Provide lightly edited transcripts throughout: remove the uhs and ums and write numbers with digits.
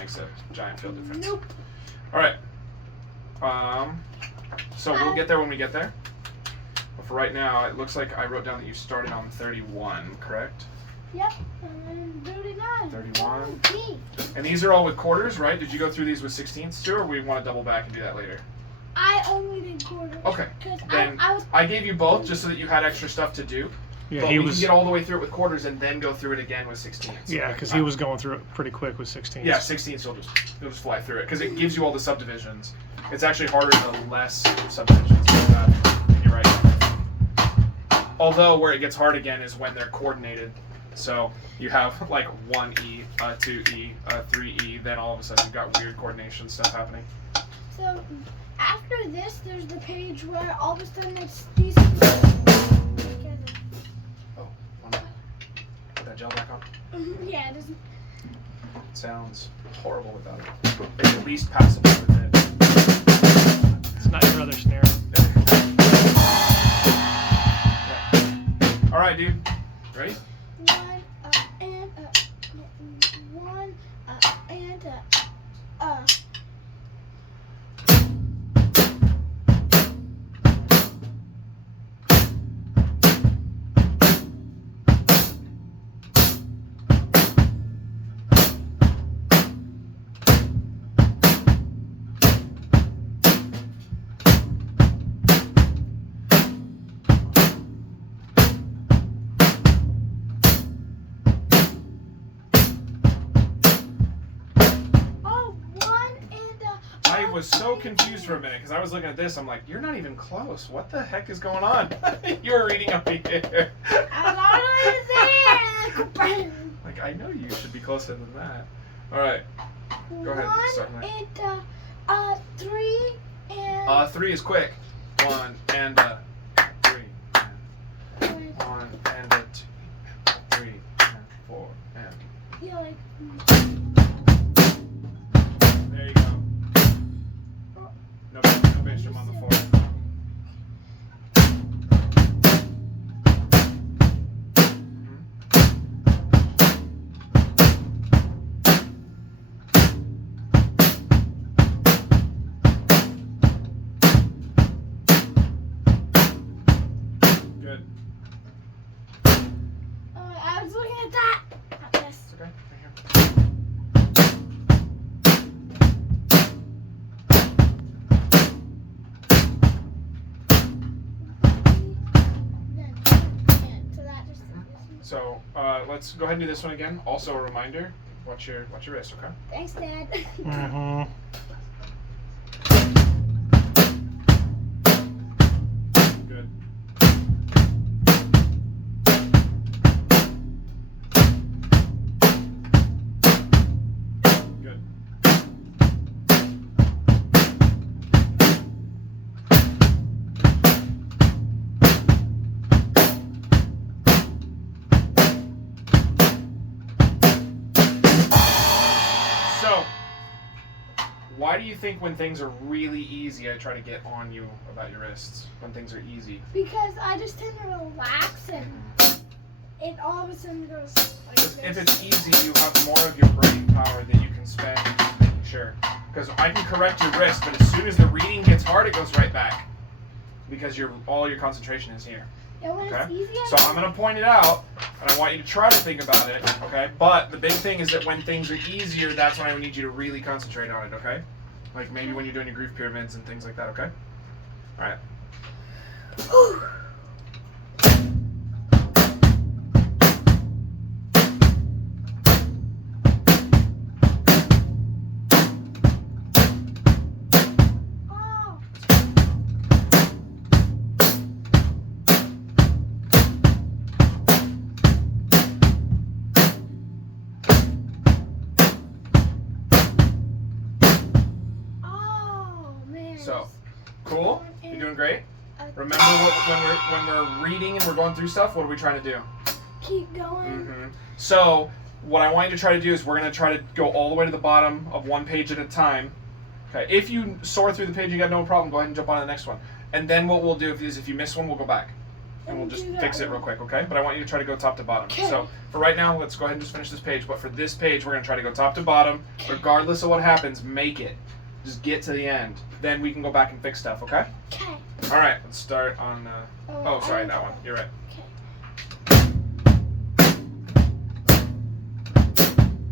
makes a giant field difference. Nope. All right. So we'll get there when we get there. But for right now, it looks like I wrote down that you started on 31, correct? Yep. And 39. 31. 17. And these are all with quarters, right? Did you go through these with 16ths too, or we want to double back and do that later? I only did quarters. Okay. Then I was. I gave you both just so that you had extra stuff to do. Yeah, but he we was. can get all the way through it with quarters and then go through it again with 16ths. Yeah, because he was going through it pretty quick with 16. Yeah, 16ths you'll just fly through it because it gives you all the subdivisions. It's actually harder the less subdivisions you have in your right. Although where it gets hard again is when they're coordinated. So you have like 1E, 2E, 3E, then all of a sudden you've got weird coordination stuff happening. So after this, there's the page where all of a sudden it's these. Oh, one more. Put that gel back on. Yeah, it doesn't. It sounds horrible without it. It's at least passable with it. It's not your other snare. All right, dude. Ready? One and one and I was so confused for a minute because I was looking at this. I'm like, you're not even close. What the heck is going on? You were reading up here. I was already there. Like, I know you should be closer than that. All right. Go ahead. Start One mine. and three and. 3 is quick. 1 and 3. And 1 and 2. 3 and 4 and. Yeah, like. There you go. No bass drum on the 4. Good. I was looking at that. Not this. It's okay. Right here. So that just. So let's go ahead and do this one again. Also a reminder, watch your wrist, okay? Thanks, Dad. Mm-hmm. Good. Good. So, why do you think when things are really easy, I try to get on you about your wrists when things are easy? Because I just tend to relax and it all of a sudden goes like Because this. if it's easy, you have more of your brain power that you can spend making sure. Because I can correct your wrist, but as soon as the reading gets hard, it goes right back. Because all your concentration is here. Yeah, when Okay? it's easy, So I'm going to point it out, and I want you to try to think about it, okay? But the big thing is that when things are easier, that's when I need you to really concentrate on it, okay? Like maybe when you're doing your groove pyramids and things like that, okay? All right. Oh, oh man. So, cool? You're doing great? Uh, Remember when we're reading and we're going through stuff, what are we trying to do? Keep going. Mm-hmm. So, what I want you to try to do is we're going to try to go all the way to the bottom of one page at a time. Okay. If you soar through the page, you got no problem. Go ahead and jump on to the next one. And then what we'll do is if you miss one, we'll go back. and we'll just Do that fix it one. real quick, okay? But I want you to try to go top to bottom. Okay. So for right now, let's go ahead and just finish this page. But for this page, we're going to try to go top to bottom. Regardless of what happens, make it. Just get to the end. Then we can go back and fix stuff, okay? Okay. All right, let's start on... oh, sorry, that one. You're right. Okay.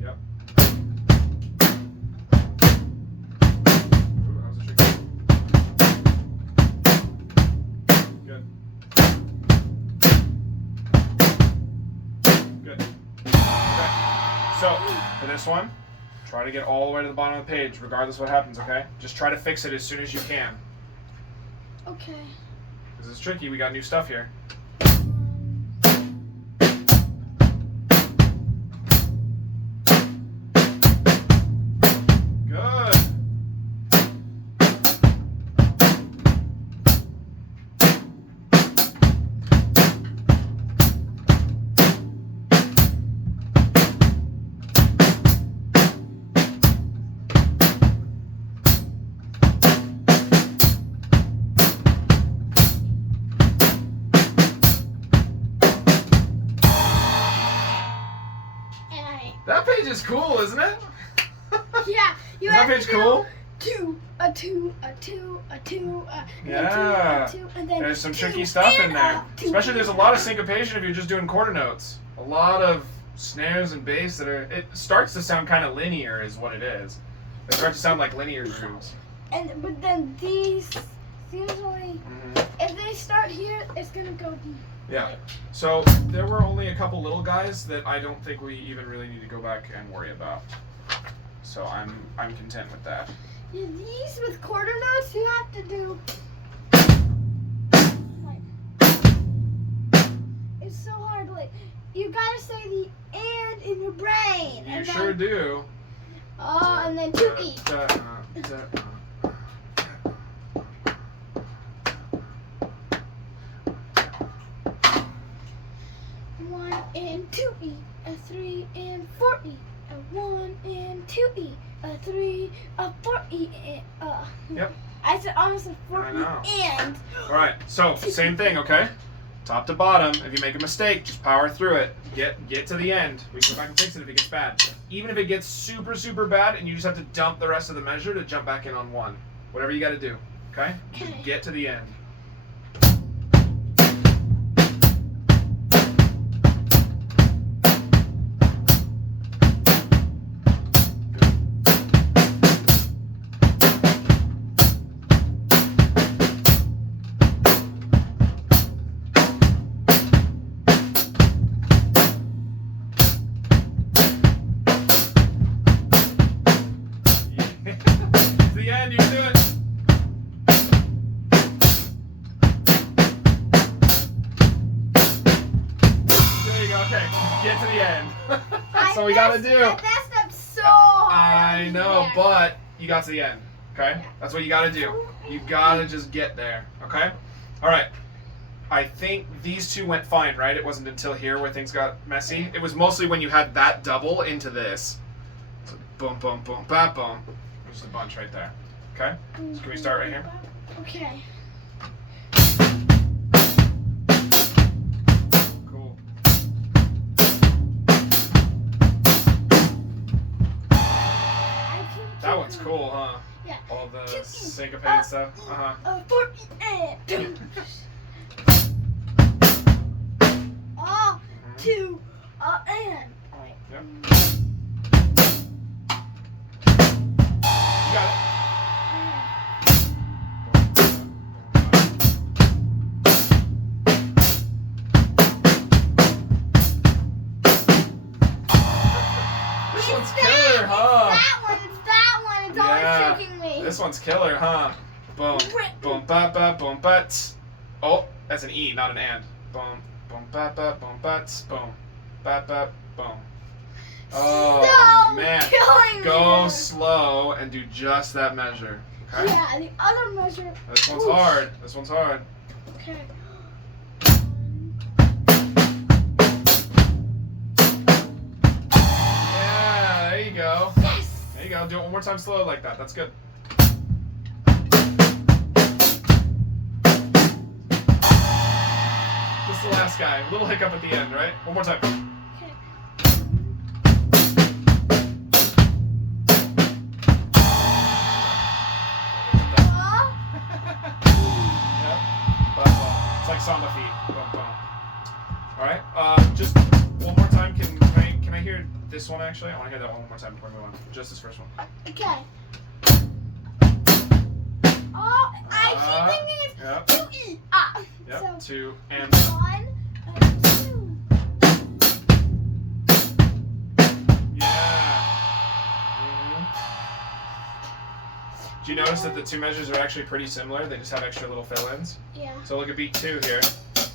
Yep. Ooh, that was a tricky one. Good. Good. Okay. So, for this one, try to get all the way to the bottom of the page, regardless of what happens, okay? Just try to fix it as soon as you can. Okay. Because it's tricky, we got new stuff here. Good. And I. That page is cool, isn't it? Yeah. You Is that have page to do cool? 2, a 2, a 2, a 2, Yeah. a 2, and then There's some 2, tricky stuff in and there. a 2. Especially there's a lot of syncopation if you're just doing quarter notes. A lot of snares and bass that are... It starts to sound kind of linear is what it is. They start to sound like linear grooves. But then these usually, Mhm. if they start here, it's gonna go. Yeah. So there were only a couple little guys that I don't think we even really need to go back and worry about. So I'm content with that. Yeah, these with quarter notes, you have to do. Like, it's so hard. Like, you gotta say the and in your brain. You and sure then, do. and then 2E. One and 2E, a 3 and 4E, a 1 and 2E, a 3, a 4E, and Yep. I said almost a 4E I know. and. All right. So same thing, okay? Top to bottom. If you make a mistake, just power through it. Get to the end. We can go back and fix it if it gets bad. Even if it gets super, super bad and you just have to dump the rest of the measure to jump back in on one. Whatever you got to do, okay? Just Okay. get to the end. It's the end, you can do it. There you go, okay. Get to the end. That's what we gotta do. I messed up so hard. I know, Yeah. but you got to the end, okay? That's what you gotta do. You gotta just get there, okay? Alright. I think these two went fine, right? It wasn't until here where things got messy. It was mostly when you had that double into this. So boom, boom, boom, bam, boom. There's a bunch right there. Okay? So can we start right here? Okay. Cool. I can That keep one's going. cool, huh? Yeah. All the Two, syncopated stuff. Uh-huh. A 4E and. Oh, 2 and. Wait. Yep. You got it. This one's killer, huh? That one. It's Yeah. always tricking me. This one's killer, huh? Boom, boom, ba ba, boom, but. Oh, that's an E, not an and. Boom, boom, ba ba, boom, but. Boom, ba ba, boom. Oh so man, killing me. go slow and do just that measure. Okay. Yeah, the other measure. This one's Oof. hard. This one's hard. Okay. Yeah, there you go. Yes. There you go. Do it one more time slow like that. That's good. Just the last guy. Little hiccup at the end, right? One more time. Okay. Yep. It's like samba feet. Bum, bum. All right. Just one more time. Can I hear this one actually? I want to hear that one more time before we move on. Just this first one. Okay. Oh, I keep thinking it's Yep. 2E. Ah. Yep. So 2 and 1 and 2. yeah. Do you notice that the two measures are actually pretty similar? They just have extra little fill-ins. Yeah. So look at beat 2 here.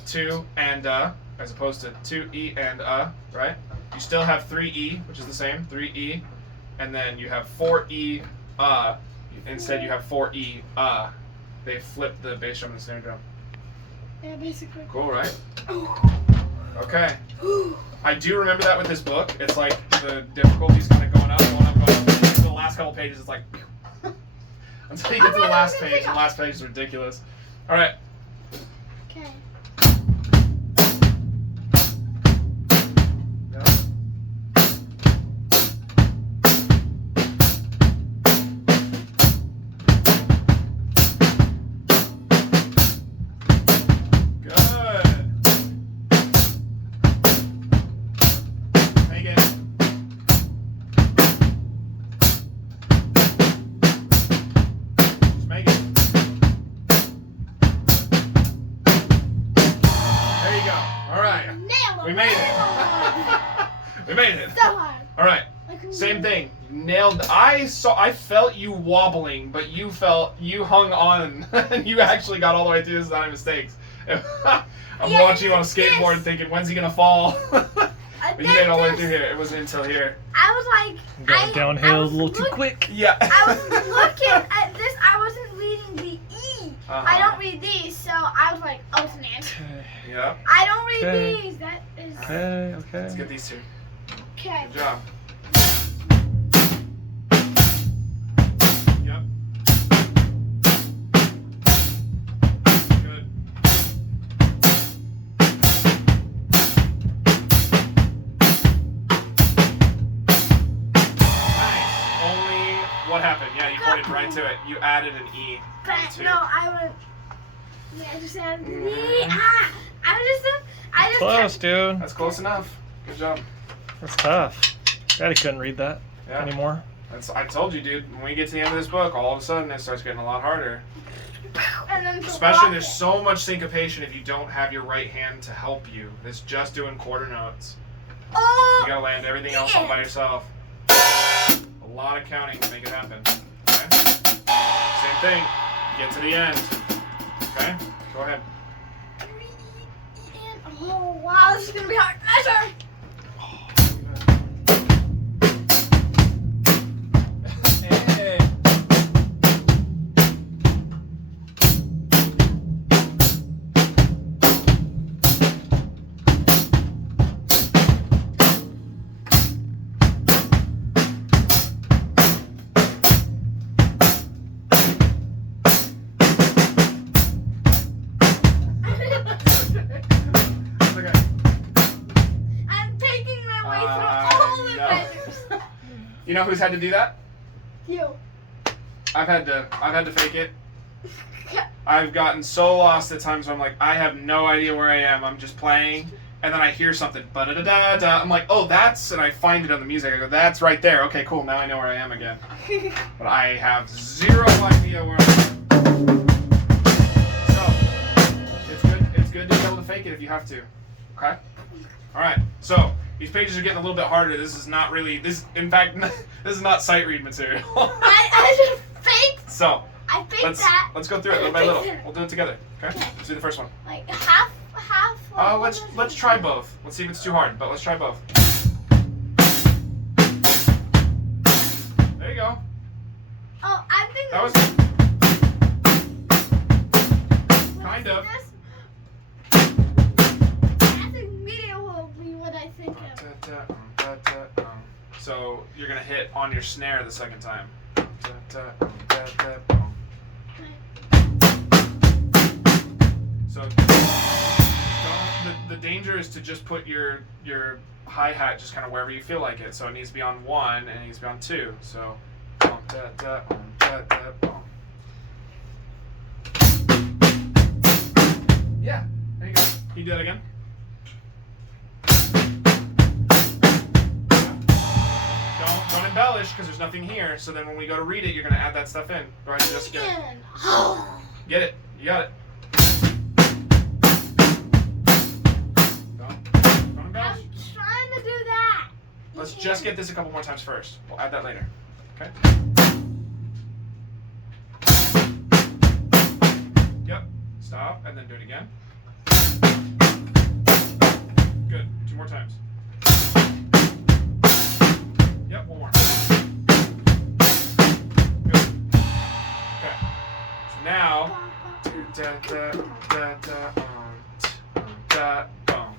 2 and as opposed to 2E and right? You still have 3E, which is the same, 3E, and then you have 4E instead you have 4E They flipped the bass drum and the snare drum. Yeah, basically. Cool, right? Okay. I do remember that with this book. It's like the difficulty's kind of going up, going up, going up. The last couple pages, it's like until you get to the last page. The last page is ridiculous. All right. Okay. We made it. We made it. So hard. All right. Like, Same thing. Nailed. I felt you wobbling, but you hung on, and you actually got all the way through. This is not mistakes. I'm Yeah, watching you on a skateboard, this. thinking, when's he gonna fall? But you made it all the way through here. It wasn't until here. I was like, Going downhill a was little too quick. Yeah. I was looking at this. I wasn't reading the E. Uh-huh. I don't read these, so I was like, oh man. Yep. I don't read Okay. these. That is. Okay, Let's okay. get these two. Okay. Good job. Yep. Good. Nice. Only what happened? Yeah, you pointed right to it. You added an E. But Two. no, I would. Yeah, I just said Mhm. me. I just. Close, dude. That's close enough. Good job. That's tough. Daddy couldn't read that Yeah. anymore. I told you, dude. When we get to the end of this book, all of a sudden it starts getting a lot harder. And then Especially, there's so much syncopation if you don't have your right hand to help you. It's just doing quarter notes. Oh. You gotta land everything else all by yourself. A lot of counting to make it happen. Okay? Same thing. Get to the end. Okay? Go ahead. Oh wow, this is gonna be hard. Pressure. Hey. It's okay. I'm taking my way through all the no. measures. You know who's had to do that? You. I've had to fake it. I've gotten so lost at times where I'm like, I have no idea where I am. I'm just playing, and then I hear something, ba-da-da-da-da. I'm like, oh, that's, and I find it on the music. I go, that's right there. Okay, cool. Now I know where I am again. But I have zero idea where I am. So it's good to be able to fake it if you have to. Okay. All right. So these pages are getting a little bit harder. This is not really this. In fact, this is not sight read material. I just faked. So. I faked that. Let's go through it little by little. We'll do it together. Okay? Let's do the first one. Like half. Let's try both. Let's see if it's too hard, but let's try both. There you go. Oh, I'm thinking. That was kind of. I think media will be what I think of. So you're gonna hit on your snare the second time. So the danger is to just put your hi-hat just kind of wherever you feel like it. So it needs to be on 1 and it needs to be on 2. So da da da da boom. Yeah, there you go. Can you do that again? Don't embellish because there's nothing here. So then when we go to read it, you're gonna add that stuff in. Go ahead and just get it. Again. Get it. You got it. Don't embellish. I'm trying to do that. Let's just get this a couple more times first. We'll add that later. Okay? Yep. Stop, and then do it again. Good. 2 more times. Yep, 1 more. Good. Okay. So now, da da da da da boom.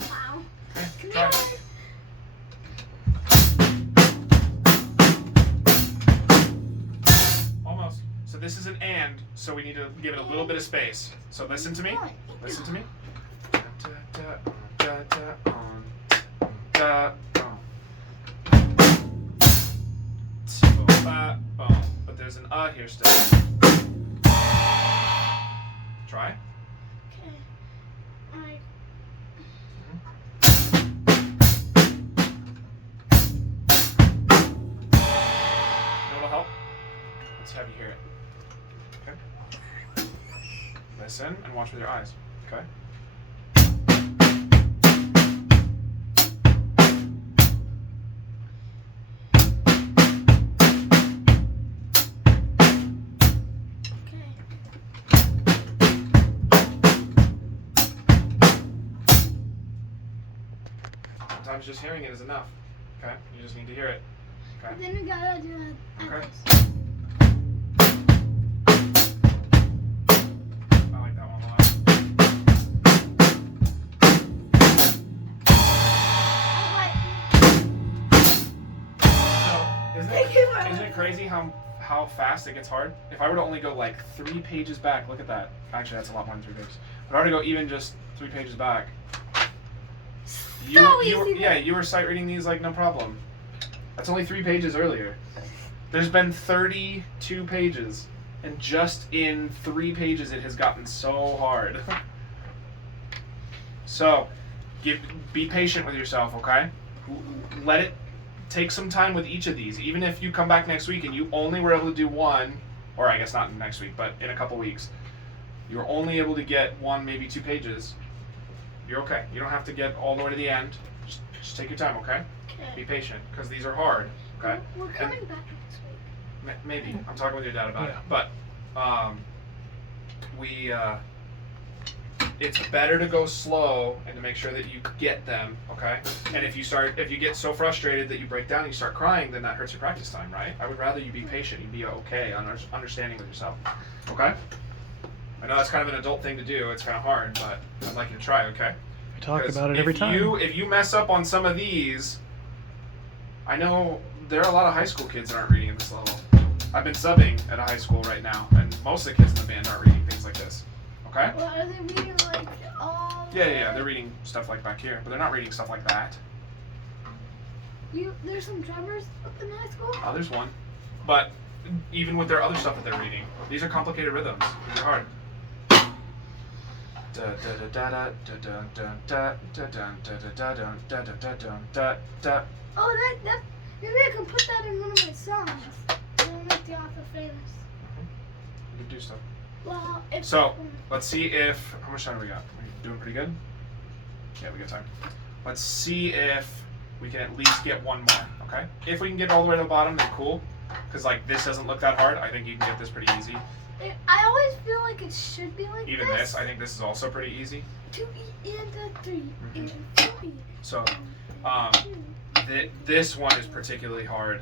Wow. Okay, try it. Almost. So this is an and, so we need to give it a little bit of space. So listen to me. Listen to me. Da, da, da, da, da, boom. But there's an here still. Try. Okay. Alright. You know what'll help? Let's have you hear it. Okay? Listen and watch with your eyes. Okay? Okay. Sometimes just hearing it is enough. Okay? You just need to hear it. Okay? Then we gotta do it. Okay. I like that one a lot. So, isn't it crazy how fast it gets hard? If I were to only go like 3 pages back, look at that. Actually, that's a lot more than 3 pages. But if I were to go even just 3 pages back, you were sight reading these like no problem. That's only 3 pages earlier. There's been 32 pages, and just in 3 pages it has gotten so hard. So, be patient with yourself, okay? Let it take some time with each of these. Even if you come back next week and you only were able to do 1, or I guess not next week, but in a couple weeks, you're only able to get 1, maybe 2 pages, you're okay. You don't have to get all the way to the end. Just take your time, okay? Be patient, because these are hard, okay? We're coming back next week. Maybe. I'm talking with your dad about it. But it's better to go slow and to make sure that you get them, okay? And if you get so frustrated that you break down and you start crying, then that hurts your practice time, right? I would rather you be patient and be okay on understanding with yourself, okay? I know that's kind of an adult thing to do. It's kind of hard, but I'd like you to try, okay? We talk 'Cause about it every time. If you mess up on some of these, I know there are a lot of high school kids that aren't reading at this level. I've been subbing at a high school right now, and most of the kids in the band aren't reading things like this. Okay? Well, are they reading like all? Yeah. They're reading stuff like back here, but they're not reading stuff like that. There's some drummers up in high school. Oh, there's one. But even with their other stuff that they're reading, these are complicated rhythms. These are hard. Da da da da da da da da da da da da da da da da. Oh, that maybe I can put that in one of my songs. It'll make the author famous. You can do stuff. Well, if So, let's see if how much time do we got? We doing pretty good? Yeah, we got time. Let's see if we can at least get 1 more, okay? If we can get all the way to the bottom, then cool. Because like this doesn't look that hard. I think you can get this pretty easy. I always feel like it should be like Even this, I think this is also pretty easy. 2E and a 3 Mhm. and 4E. So, this one is particularly hard,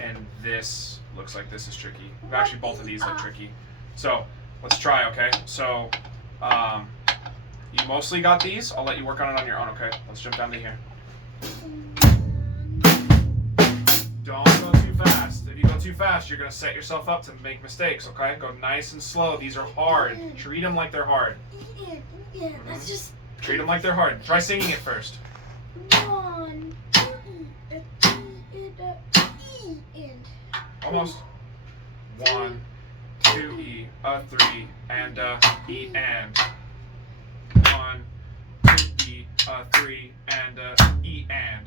and this looks like this is tricky. Actually, both of these look tricky. So, let's try, okay? So, you mostly got these. I'll let you work on it on your own, okay? Let's jump down to here. Don't go too fast. If you go go too fast, you're gonna set yourself up to make mistakes. Okay, go nice and slow. These are hard. Treat them like they're hard. Yeah, that's just Treat them like they're hard. Try singing it first. 1, 2, E, a 3, and a E, and Almost. 1, 2 E, a 3, and a E, and 1, 2 E, a 3, and a E, and.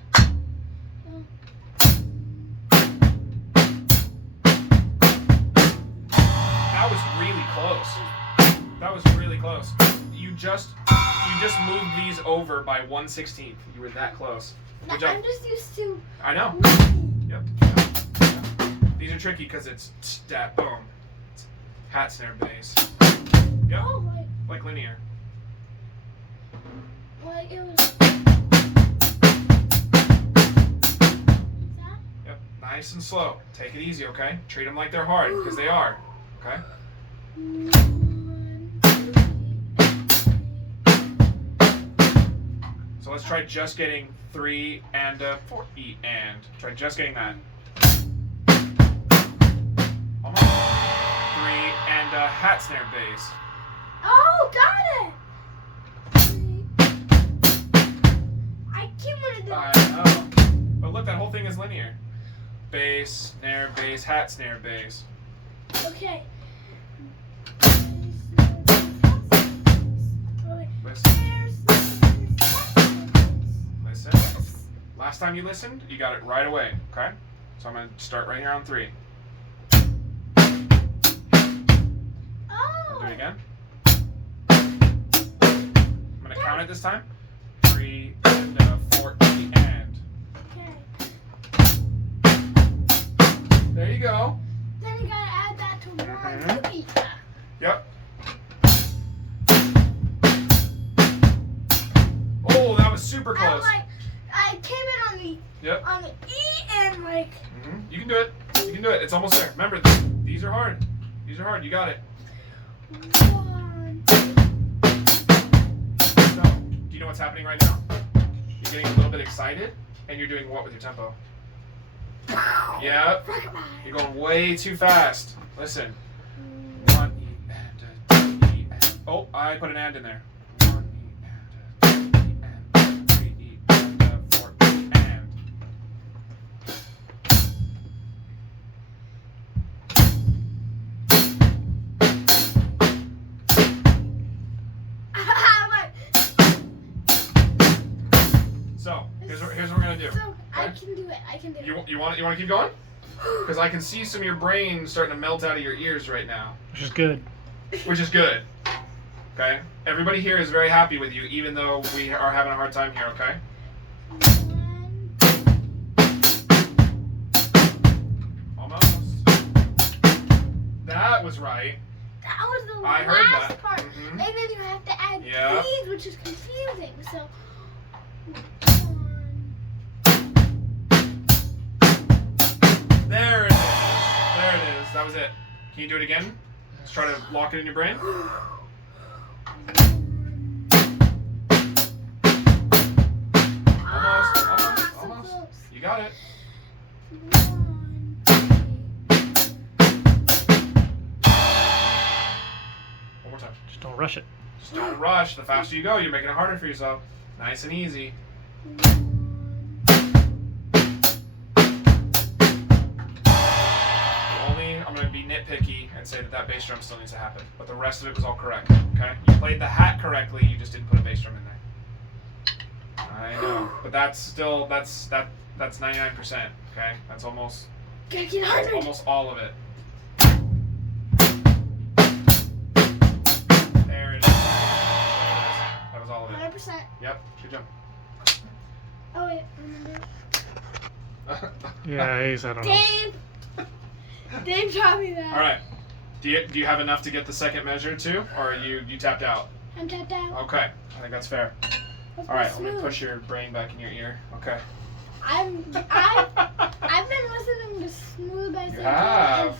That was really close. That was really close. You just moved these over by 1/16. You were that close. Good job. I'm just used to. I know. Yep. These are tricky because it's stat boom. It's hat snare bass. Yep. Oh, Like linear. like it was. Yep. Nice and slow. Take it easy, okay? Treat them like they're hard because they are. Okay. 1, 2, So let's try just getting 3 and a 4 E and. Try just getting that. Almost. 3 and a hat snare bass. Oh, got it! I keep wanting to. I know. But look, that whole thing is linear. Bass, snare, bass, hat snare, bass. Okay. Listen. Listen. Last time you listened, you got it right away. Okay? So I'm going to start right here on 3. I'll do it again. I'm going to count it this time. 3 and 4 E and. Okay. There you go. Then you gotta add that to 1, Mhm. 2, E. Yep. Oh, that was super I'm close. like, I came in on the Yep. on the E and like. You can do it. You can do it. It's almost there. Remember, these are hard. These are hard. You got it. 1. So, do you know what's happening right now? You're getting a little bit excited, and you're doing what with your tempo? Yep. You're going way too fast. Listen. 1 E and 2 E and. Oh, I put an and in there. 1 E and 2 E and 3 E and 4 E and. So here's what we're gonna do. So I Okay? can do it. I can do it. You want to keep going? Because I can see some of your brain starting to melt out of your ears right now, Which is good. which is good. Okay? Everybody here is very happy with you, even though we are having a hard time here, okay? 1. Almost. That was right. That was the I heard last that. part. Mhm. And then you have to add Yeah. these, which is confusing. So. 1. There it is. There it is. That was it. Can you do it again? Let's try to lock it in your brain. Ah, so Almost. close. You got it. 1, One more time. Just don't rush it. Just don't rush. The faster you go, you're making it harder for yourself. Nice and easy. I'm going to be nitpicky and say that bass drum still needs to happen, but the rest of it was all correct. Okay, you played the hat correctly, you just didn't put a bass drum in there. I know, but that's 99%. Okay, that's almost Gotta get harder. all of it. There it is. That was all of it. 100%. Yep, good job. Oh wait, remember? Yeah, he's, I don't know. Dave. Dave taught me that. All right. Do you have enough to get the second measure too, or are you tapped out? I'm tapped out. Okay, I think that's fair. Let's All right, be let me smooth. push your brain back in your ear. Okay. I've been listening to Smooth by You Santana, have. and